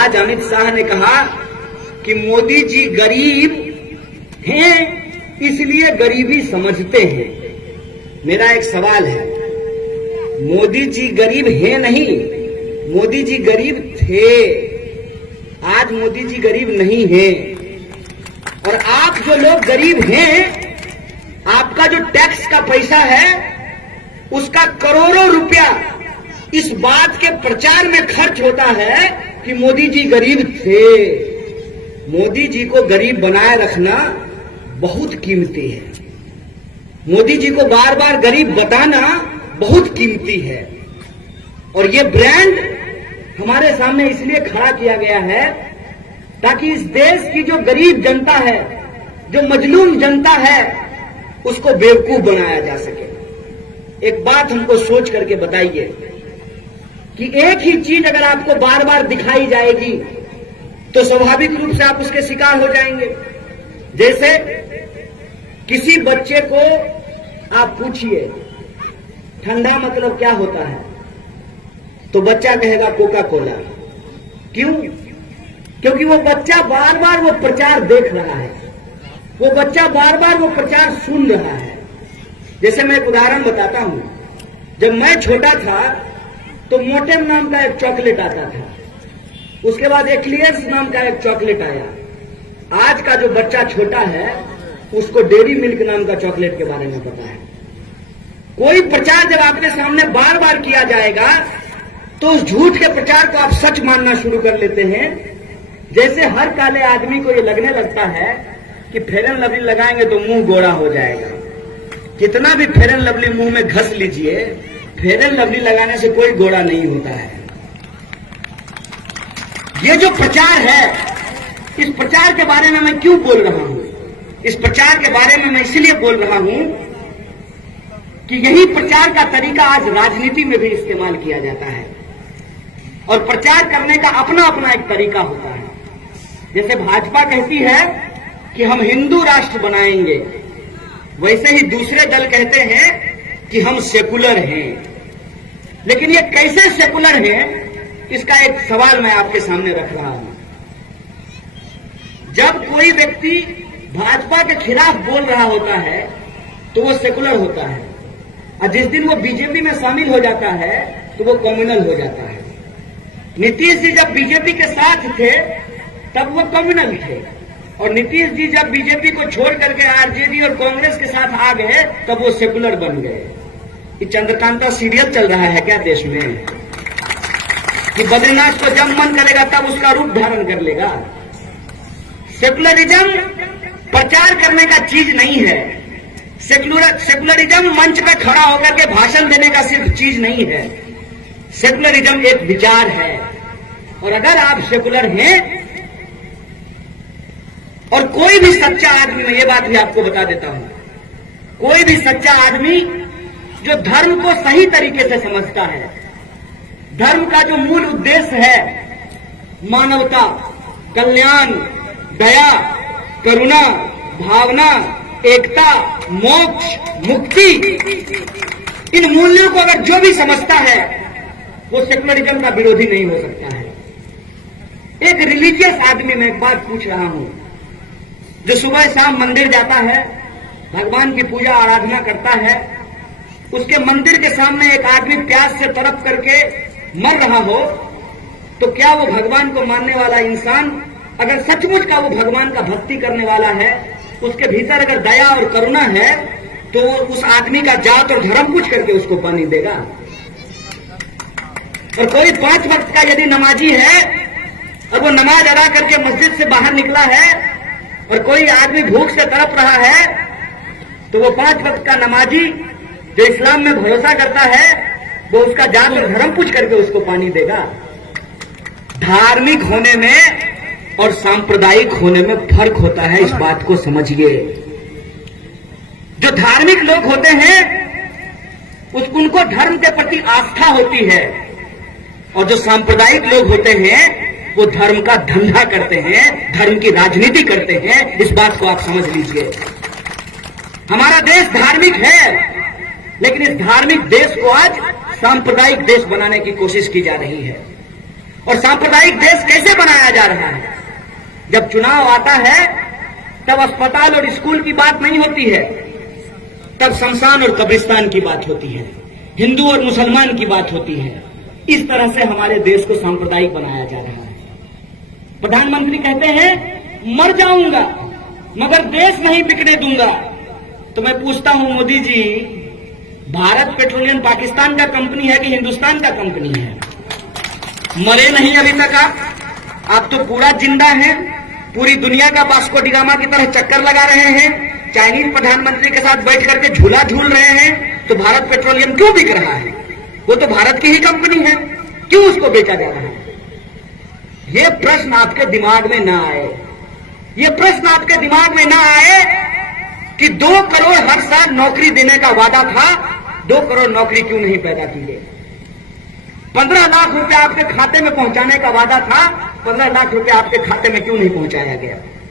आज अमित शाह ने कहा कि मोदी जी गरीब हैं इसलिए गरीबी समझते हैं। मेरा एक सवाल है, मोदी जी गरीब हैं नहीं, मोदी जी गरीब थे। आज मोदी जी गरीब नहीं हैं। और आप जो लोग गरीब हैं, आपका जो टैक्स का पैसा है उसका करोड़ों रुपया इस बात के प्रचार में खर्च होता है कि मोदी जी गरीब थे। मोदी जी को गरीब बनाए रखना बहुत कीमती है। मोदी जी को बार बार गरीब बताना बहुत कीमती है। और ये ब्रांड हमारे सामने इसलिए खड़ा किया गया है ताकि इस देश की जो गरीब जनता है, जो मजलूम जनता है, उसको बेवकूफ बनाया जा सके। एक बात हमको सोच करके बताइए कि एक ही चीज अगर आपको बार बार दिखाई जाएगी तो स्वाभाविक रूप से आप उसके शिकार हो जाएंगे। जैसे किसी बच्चे को आप पूछिए ठंडा मतलब क्या होता है, तो बच्चा कहेगा कोका कोला। क्यों? क्योंकि वो बच्चा बार बार वो प्रचार देख रहा है, वो बच्चा बार बार वो प्रचार सुन रहा है। जैसे मैं एक उदाहरण बताता हूं, जब मैं छोटा था तो मोटेम नाम का एक चॉकलेट आता था, उसके बाद एक्लियर्स नाम का एक चॉकलेट आया। आज का जो बच्चा छोटा है उसको डेयरी मिल्क नाम का चॉकलेट के बारे में पता है। कोई प्रचार जब आपके सामने बार बार किया जाएगा तो उस झूठ के प्रचार को आप सच मानना शुरू कर लेते हैं। जैसे हर काले आदमी को ये लगने लगता है कि फेयर एंड लवली लगाएंगे तो मुंह गोरा हो जाएगा। कितना भी फेयर एंड लवली मुंह में घस लीजिए, फेयर एंड लवली लगाने से कोई गोरा नहीं होता है। ये जो प्रचार है, इस प्रचार के बारे में मैं क्यों बोल रहा हूं? इस प्रचार के बारे में मैं इसलिए बोल रहा हूं कि यही प्रचार का तरीका आज राजनीति में भी इस्तेमाल किया जाता है। और प्रचार करने का अपना अपना एक तरीका होता है। जैसे भाजपा कहती है कि हम हिंदू राष्ट्र बनाएंगे, वैसे ही दूसरे दल कहते हैं कि हम सेकुलर हैं। लेकिन ये कैसे सेकुलर हैं, इसका एक सवाल मैं आपके सामने रख रहा हूं। जब कोई व्यक्ति भाजपा के खिलाफ बोल रहा होता है तो वो सेकुलर होता है, और जिस दिन वो बीजेपी में शामिल हो जाता है तो वो कम्युनल हो जाता है। नीतीश जी जब बीजेपी के साथ थे तब वो कम्युनल थे, और नीतीश जी जब बीजेपी को छोड़ करके आरजेडी और कांग्रेस के साथ आ गए तब वो सेकुलर बन गए। ये चंद्रकांता सीरियल चल रहा है क्या देश में, कि बद्रीनाथ को जब मन करेगा तब उसका रूप धारण कर लेगा? सेकुलरिज्म प्रचार करने का चीज नहीं है। सेकुलरिज्म मंच पे खड़ा होकर के भाषण देने का सिर्फ चीज नहीं है। सेकुलरिज्म एक विचार है। और अगर आप सेकुलर हैं, और कोई भी सच्चा आदमी, मैं ये बात भी आपको बता देता हूं, कोई भी सच्चा आदमी जो धर्म को सही तरीके से समझता है, धर्म का जो मूल उद्देश्य है मानवता, कल्याण, दया, करुणा, भावना, एकता, मोक्ष, मुक्ति, इन मूल्यों को अगर जो भी समझता है वो सेकुलरिज्म का विरोधी नहीं हो सकता है। एक रिलीजियस आदमी, मैं एक बात पूछ रहा हूं, जो सुबह शाम मंदिर जाता है, भगवान की पूजा आराधना करता है, उसके मंदिर के सामने एक आदमी प्यास से तड़प करके मर रहा हो, तो क्या वो भगवान को मानने वाला इंसान, अगर सचमुच का वो भगवान का भक्ति करने वाला है, उसके भीतर अगर दया और करुणा है, तो उस आदमी का जात और धर्म पूछ करके उसको पानी देगा? और कोई 5 वक्त का यदि नमाजी है और वो नमाज अदा करके मस्जिद से बाहर निकला है, और कोई आदमी भूख से तड़प रहा है, तो वो 5 वक्त का नमाजी जो इस्लाम में भरोसा करता है, वो उसका जात और धर्म पूछ करके उसको पानी देगा? धार्मिक होने में और सांप्रदायिक होने में फर्क होता है, इस बात को समझिए। जो धार्मिक लोग होते हैं उनको धर्म के प्रति आस्था होती है, और जो सांप्रदायिक लोग होते हैं वो धर्म का धंधा करते हैं, धर्म की राजनीति करते हैं। इस बात को आप समझ लीजिए। हमारा देश धार्मिक है, लेकिन इस धार्मिक देश को आज सांप्रदायिक देश बनाने की कोशिश की जा रही है। और सांप्रदायिक देश कैसे बनाया जा रहा है? जब चुनाव आता है तब अस्पताल और स्कूल की बात नहीं होती है, तब शमशान और कब्रिस्तान की बात होती है, हिंदू और मुसलमान की बात होती है। इस तरह से हमारे देश को सांप्रदायिक बनाया जा रहा है। प्रधानमंत्री कहते हैं मर जाऊंगा मगर देश नहीं बिकने दूंगा। तो मैं पूछता हूं मोदी जी, भारत पेट्रोलियम पाकिस्तान का कंपनी है कि हिंदुस्तान का कंपनी है? मरे नहीं अभी तक आप तो पूरा जिंदा हैं, पूरी दुनिया का वास्को डी गामा की तरह चक्कर लगा रहे हैं, चाइनीज प्रधानमंत्री के साथ बैठ करके झूला झूल रहे हैं। तो भारत पेट्रोलियम क्यों बिक रहा है? वो तो भारत की ही कंपनी है, क्यों उसको बेचा जा रहा है? ये प्रश्न आपके दिमाग में ना आए, ये प्रश्न आपके दिमाग में ना आए कि 2 करोड़ हर साल नौकरी देने का वादा था, 2 करोड़ नौकरी क्यों नहीं पैदा की गई? 15 लाख रुपए आपके खाते में पहुंचाने का वादा था, 15 लाख रुपए आपके खाते में क्यों नहीं पहुंचाया गया?